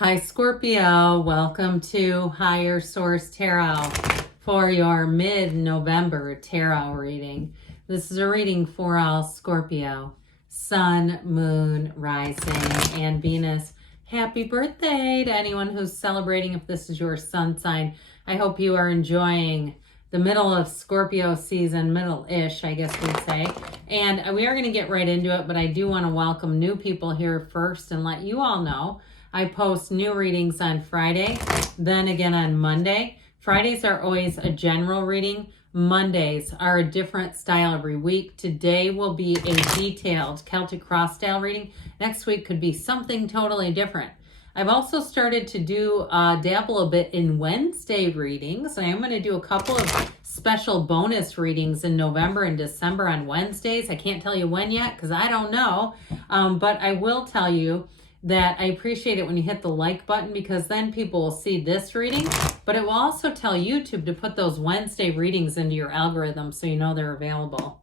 Hi Scorpio, welcome to Higher Source Tarot for your mid-November tarot reading. This is a reading for all Scorpio, Sun, Moon, Rising, and Venus. Happy birthday to anyone who's celebrating if this is your sun sign. I hope you are enjoying the middle of Scorpio season, middle-ish, I guess we'd say. And we are going to get right into it, but I do want to welcome new people here first and let you all know I post new readings on Friday, then again on Monday. Fridays are always a general reading. Mondays are a different style every week. Today will be a detailed Celtic cross style reading. Next week could be something totally different. I've also started to do dabble a bit in Wednesday readings. I am going to do a couple of special bonus readings in November and December on Wednesdays. I can't tell you when yet because I don't know, but I will tell you that I appreciate it when you hit the like button, because then people will see this reading, but it will also tell YouTube to put those Wednesday readings into your algorithm so you know they're available.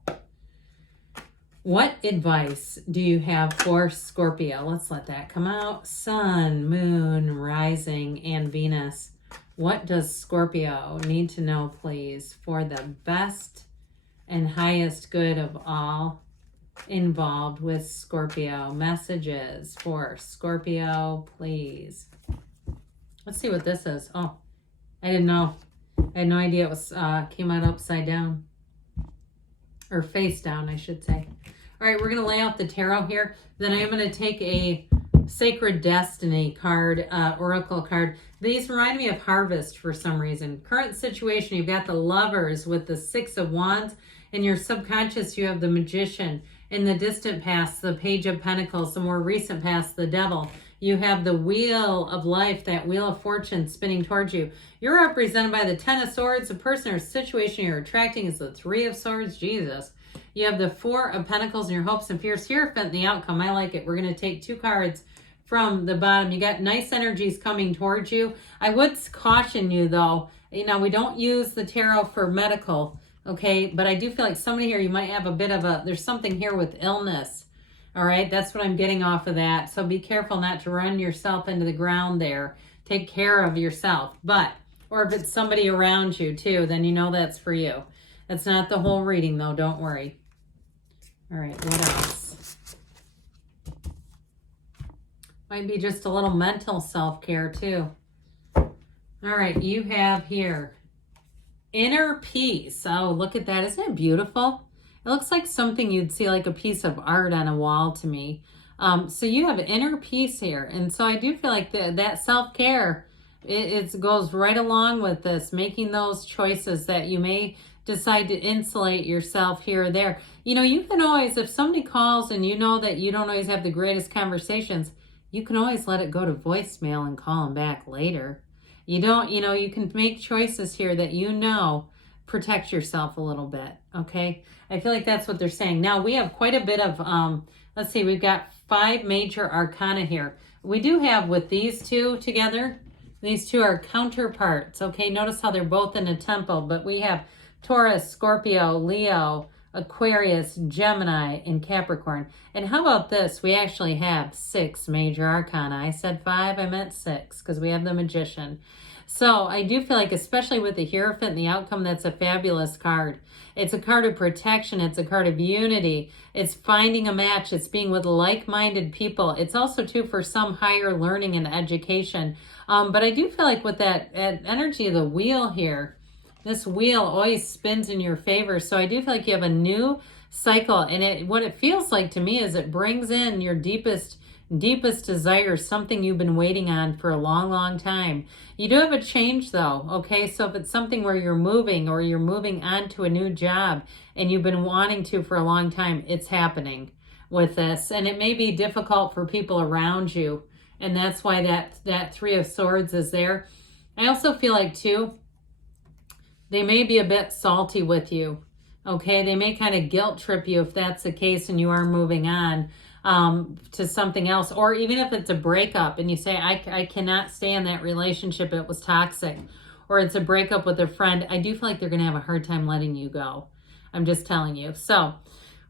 What advice do you have for Scorpio? Let's let that come out. Sun, Moon, Rising, and Venus. What does Scorpio need to know, please, for the best and highest good of all involved with Scorpio? Messages for Scorpio, please. Let's see what this is. Oh, I didn't know. I had no idea it was came out upside down, or face down, I should say. All right, we're going to lay out the tarot here. Then I am going to take a Sacred Destiny card, oracle card. These remind me of harvest for some reason. Current situation, you've got the Lovers with the Six of Wands. In your subconscious, you have the Magician. In the distant past, the Page of Pentacles. The more recent past, the Devil. You have the Wheel of Life, that Wheel of Fortune spinning towards you. You're represented by the Ten of Swords. The person or situation you're attracting is the Three of Swords. Jesus. You have the Four of Pentacles and your hopes and fears. Hierophant, the outcome. I like it. We're going to take two cards from the bottom. You got nice energies coming towards you. I would caution you, though. You know, we don't use the tarot for medical, okay? But I do feel like somebody here, you might have a bit of there's something here with illness. All right, that's what I'm getting off of that. So be careful not to run yourself into the ground there. Take care of yourself. Or if it's somebody around you too, then you know that's for you. That's not the whole reading though, don't worry. All right, what else? Might be just a little mental self-care too. All right, you have here inner peace. Oh, look at that. Isn't it beautiful? It looks like something you'd see like a piece of art on a wall to me. So you have inner peace here. And so I do feel like that self-care, it goes right along with this, making those choices that you may decide to insulate yourself here or there. You know, you can always, if somebody calls and you know that you don't always have the greatest conversations, you can always let it go to voicemail and call them back later. You don't, you know, you can make choices here that you know protect yourself a little bit, okay? I feel like that's what they're saying. Now, we have quite a bit of, let's see, we've got 5 major arcana here. We do have with these two together, these two are counterparts, okay? Notice how they're both in a temple, but we have Taurus, Scorpio, Leo, Aquarius, Gemini, and Capricorn. And how about this? We actually have 6 major arcana. I said 5, I meant 6, because we have the Magician. So I do feel like, especially with the Hierophant and the outcome, that's a fabulous card. It's a card of protection. It's a card of unity. It's finding a match. It's being with like-minded people. It's also, too, for some higher learning and education. But I do feel like with that energy of the wheel here, this wheel always spins in your favor. So I do feel like you have a new cycle. And what it feels like to me is it brings in your deepest desires, something you've been waiting on for a long, long time. You do have a change though, okay? So if it's something where you're moving or you're moving on to a new job and you've been wanting to for a long time, it's happening with this. And it may be difficult for people around you. And that's why that Three of Swords is there. I also feel like too, they may be a bit salty with you, okay? They may kind of guilt trip you if that's the case and you are moving on to something else. Or even if it's a breakup and you say, I cannot stay in that relationship, it was toxic. Or it's a breakup with a friend, I do feel like they're going to have a hard time letting you go. I'm just telling you. So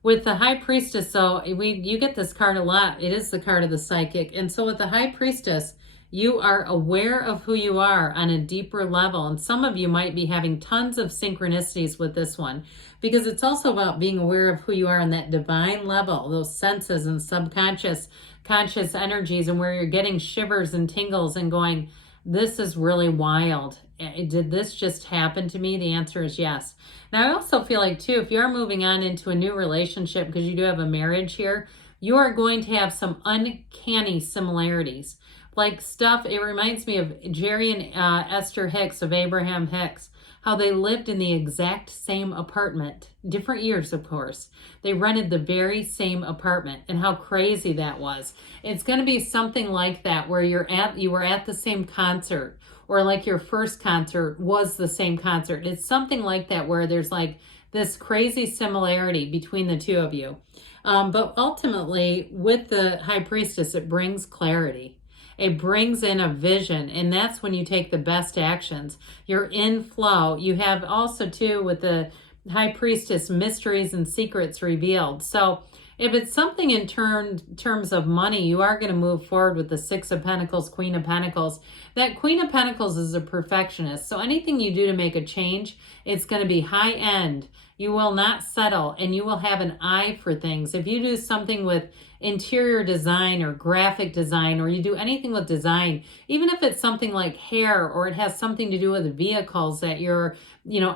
With the High Priestess, so you get this card a lot. It is the card of the psychic. And so with the High Priestess, You are aware of who you are on a deeper level. And some of you might be having tons of synchronicities with this one, because it's also about being aware of who you are on that divine level, those senses and subconscious, conscious energies, and where you're getting shivers and tingles and going, this is really wild. Did this just happen to me? The answer is yes. Now, I also feel like, too, if you are moving on into a new relationship, because you do have a marriage here, you are going to have some uncanny similarities. Like stuff, it reminds me of Jerry and Esther Hicks of Abraham Hicks, how they lived in the exact same apartment, different years, of course. They rented the very same apartment, and how crazy that was. It's going to be something like that, where you were at the same concert, or like your first concert was the same concert. It's something like that, where there's like this crazy similarity between the two of you. But ultimately, with the High Priestess, it brings clarity. It brings in a vision, and that's when you take the best actions. You're in flow. You have also, too, with the High Priestess, mysteries and secrets revealed. So if it's something in terms of money, you are going to move forward with the Six of Pentacles, Queen of Pentacles. That Queen of Pentacles is a perfectionist. So anything you do to make a change, it's going to be high end. You will not settle, and you will have an eye for things. If you do something with interior design or graphic design, or you do anything with design, even if it's something like hair, or it has something to do with vehicles that you're,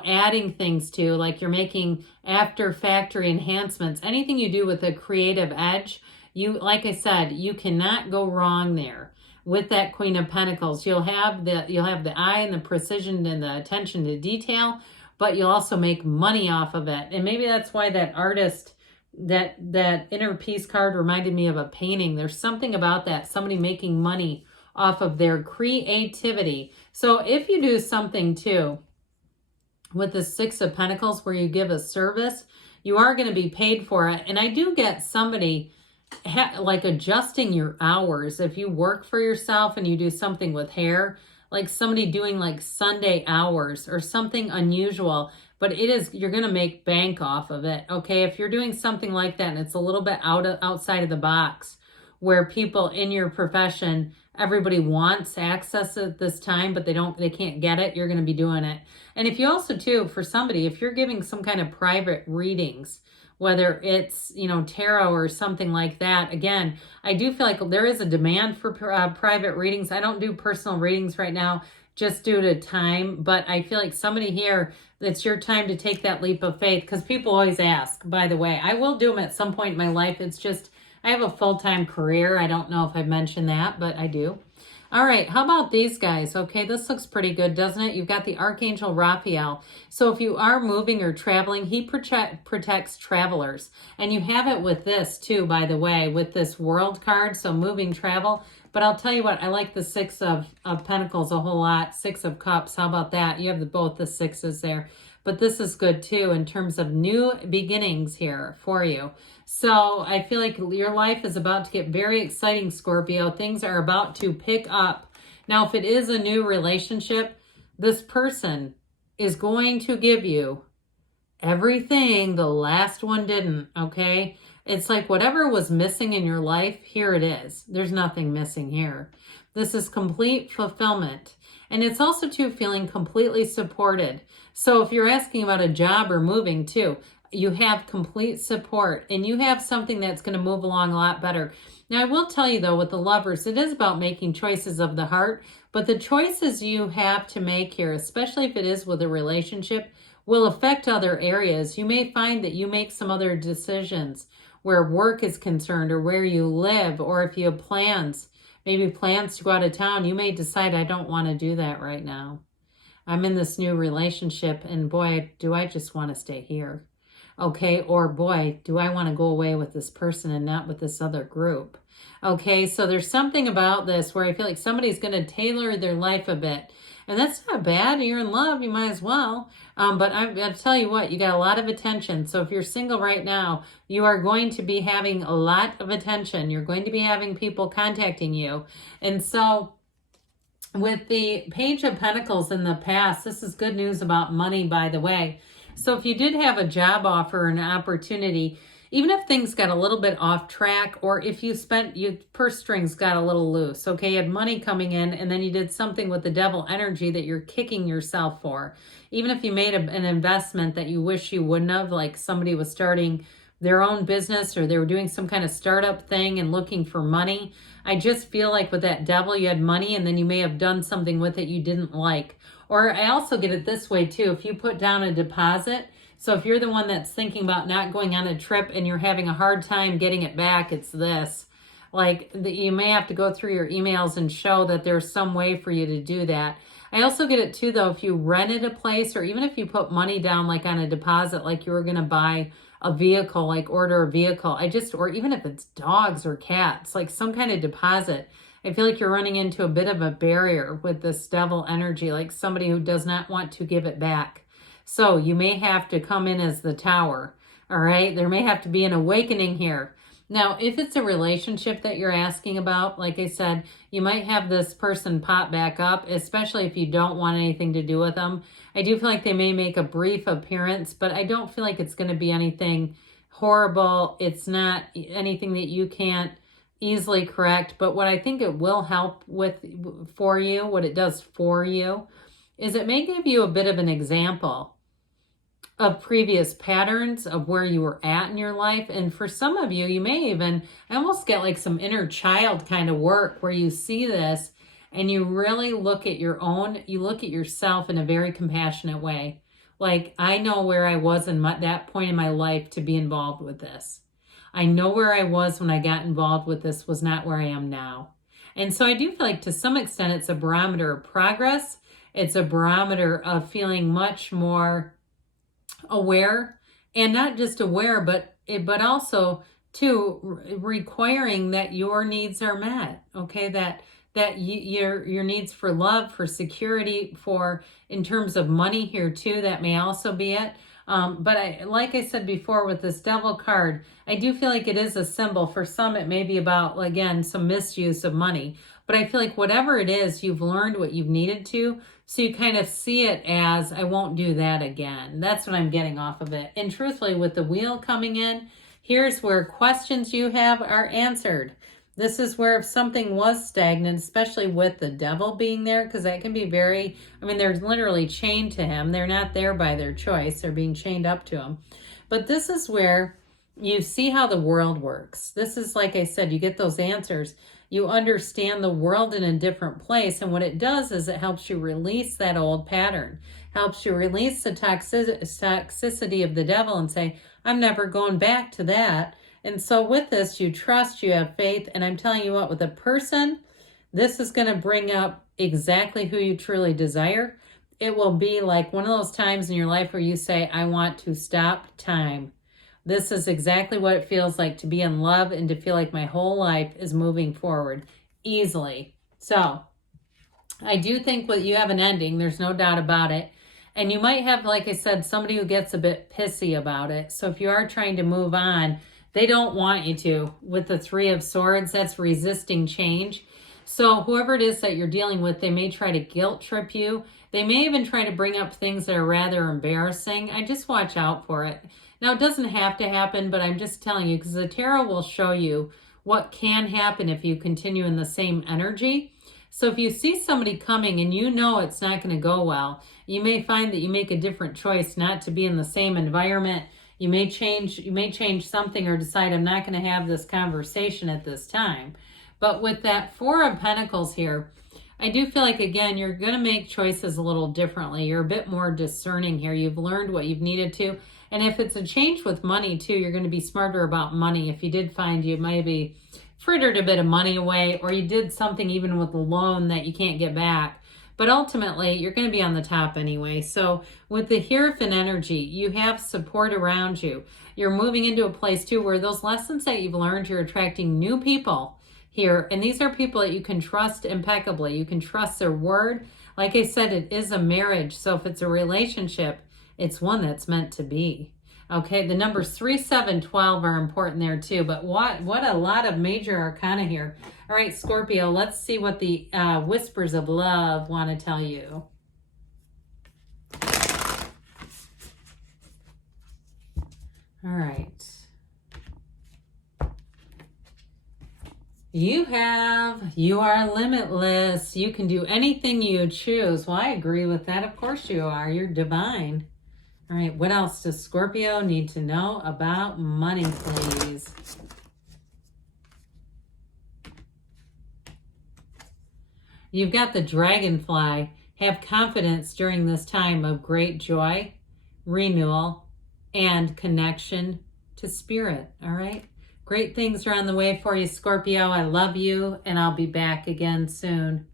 adding things to, like you're making after factory enhancements, anything you do with a creative edge, like I said, you cannot go wrong there. With that Queen of Pentacles, you'll have the eye and the precision and the attention to detail, but you'll also make money off of it. And maybe that's why that artist, that inner peace card reminded me of a painting. There's something about that, somebody making money off of their creativity. So if you do something too with the Six of Pentacles where you give a service, you are going to be paid for it. And I do get somebody like adjusting your hours. If you work for yourself and you do something with hair, like somebody doing like Sunday hours or something unusual, but you're going to make bank off of it. Okay. If you're doing something like that and it's a little bit outside of the box, where people in your profession, everybody wants access at this time, but they can't get it, you're going to be doing it. And if you also too, for somebody, if you're giving some kind of private readings, whether it's, tarot or something like that. Again, I do feel like there is a demand for private readings. I don't do personal readings right now just due to time, but I feel like somebody here, it's your time to take that leap of faith, because people always ask, by the way. I will do them at some point in my life. It's just, I have a full-time career. I don't know if I've mentioned that, but I do. All right, how about these guys? Okay, this looks pretty good, doesn't it? You've got the Archangel Raphael. So if you are moving or traveling, he protects travelers. And you have it with this too, by the way, with this World card, so moving, travel. But I'll tell you what, I like the Six of Pentacles a whole lot, Six of Cups. How about that? You have both the sixes there. But this is good too in terms of new beginnings here for you. So I feel like your life is about to get very exciting, Scorpio. Things are about to pick up. Now, if it is a new relationship, this person is going to give you everything the last one didn't, okay? It's like whatever was missing in your life, here it is. There's nothing missing here. This is complete fulfillment. And it's also too feeling completely supported. So if you're asking about a job or moving too, you have complete support and you have something that's going to move along a lot better. Now, I will tell you though, with the Lovers, it is about making choices of the heart, but the choices you have to make here, especially if it is with a relationship, will affect other areas. You may find that you make some other decisions where work is concerned, or where you live, or if you have plans, maybe plans to go out of town, you may decide, I don't want to do that right now. I'm in this new relationship and boy, do I just want to stay here. Okay, or boy, do I want to go away with this person and not with this other group. Okay, so there's something about this where I feel like somebody's going to tailor their life a bit. And that's not bad. You're in love, you might as well. But I'll tell you what, you got a lot of attention. So if you're single right now, you are going to be having a lot of attention. You're going to be having people contacting you. And so with the Page of Pentacles in the past, this is good news about money, by the way. So if you did have a job offer or an opportunity, even if things got a little bit off track, or if you spent, your purse strings got a little loose, okay, you had money coming in and then you did something with the devil energy that you're kicking yourself for. Even if you made an investment that you wish you wouldn't have, like somebody was starting their own business or they were doing some kind of startup thing and looking for money. I just feel like with that devil, you had money and then you may have done something with it you didn't like. Or I also get it this way too. If you put down a deposit, so if you're the one that's thinking about not going on a trip and you're having a hard time getting it back, it's this. Like you may have to go through your emails and show that there's some way for you to do that. I also get it too, though, if you rented a place or even if you put money down like on a deposit, like you were going to buy a vehicle, like order a vehicle, or even if it's dogs or cats, like some kind of deposit, I feel like you're running into a bit of a barrier with this devil energy, like somebody who does not want to give it back. So you may have to come in as the tower, all right? There may have to be an awakening here. Now, if it's a relationship that you're asking about, like I said, you might have this person pop back up, especially if you don't want anything to do with them. I do feel like they may make a brief appearance, but I don't feel like it's going to be anything horrible. It's not anything that you can't easily correct. But what I think it will help with for you, what it does for you, is it may give you a bit of an example of previous patterns of where you were at in your life. And for some of you, you may even, I almost get like some inner child kind of work where you see this and you really look at you look at yourself in a very compassionate way. Like, I know where I was in that point in my life to be involved with this. I know where I was when I got involved with this was not where I am now. And so I do feel like to some extent it's a barometer of progress. It's a barometer of feeling much more aware, and not just aware, but also too requiring that your needs are met. Okay, that your needs for love, for security, for in terms of money here too, that may also be it. But like I said before with this devil card, I do feel like it is a symbol. For some, it may be about, again, some misuse of money. But I feel like whatever it is, you've learned what you've needed to. So you kind of see it as, I won't do that again. That's what I'm getting off of it. And truthfully, with the wheel coming in, here's where questions you have are answered. This is where if something was stagnant, especially with the devil being there, because that can be very, they're literally chained to him. They're not there by their choice. They're being chained up to him. But this is where you see how the world works. This is, like I said, you get those answers. You understand the world in a different place. And what it does is it helps you release that old pattern, helps you release the toxicity of the devil and say, I'm never going back to that. And so with this, you trust, you have faith. And I'm telling you what, with a person, this is going to bring up exactly who you truly desire. It will be like one of those times in your life where you say, I want to stop time. This is exactly what it feels like to be in love and to feel like my whole life is moving forward easily. So I do think that you have an ending. There's no doubt about it. And you might have, like I said, somebody who gets a bit pissy about it. So if you are trying to move on, they don't want you to. With the Three of Swords, that's resisting change. So whoever it is that you're dealing with, they may try to guilt trip you. They may even try to bring up things that are rather embarrassing. I just watch out for it. Now, it doesn't have to happen, but I'm just telling you, because the tarot will show you what can happen if you continue in the same energy. So if you see somebody coming and you know it's not going to go well, you may find that you make a different choice not to be in the same environment. You may change something or decide, I'm not going to have this conversation at this time. But with that Four of Pentacles here, I do feel like, again, you're going to make choices a little differently. You're a bit more discerning here. You've learned what you've needed to. And if it's a change with money too, you're going to be smarter about money. If you did find you maybe frittered a bit of money away, or you did something even with a loan that you can't get back. But ultimately, you're going to be on the top anyway. So with the Hierophant energy, you have support around you. You're moving into a place too where those lessons that you've learned, you're attracting new people here. And these are people that you can trust impeccably. You can trust their word. Like I said, it is a marriage. So if it's a relationship, it's one that's meant to be. Okay, the numbers 3, 7, 12 are important there too. But what a lot of major arcana here. All right, Scorpio, let's see what the whispers of love want to tell you. All right. You are limitless. You can do anything you choose. Well, I agree with that. Of course you are. You're divine. All right, what else does Scorpio need to know about money, please? You've got the dragonfly. Have confidence during this time of great joy, renewal, and connection to spirit. All right. Great things are on the way for you, Scorpio. I love you, and I'll be back again soon.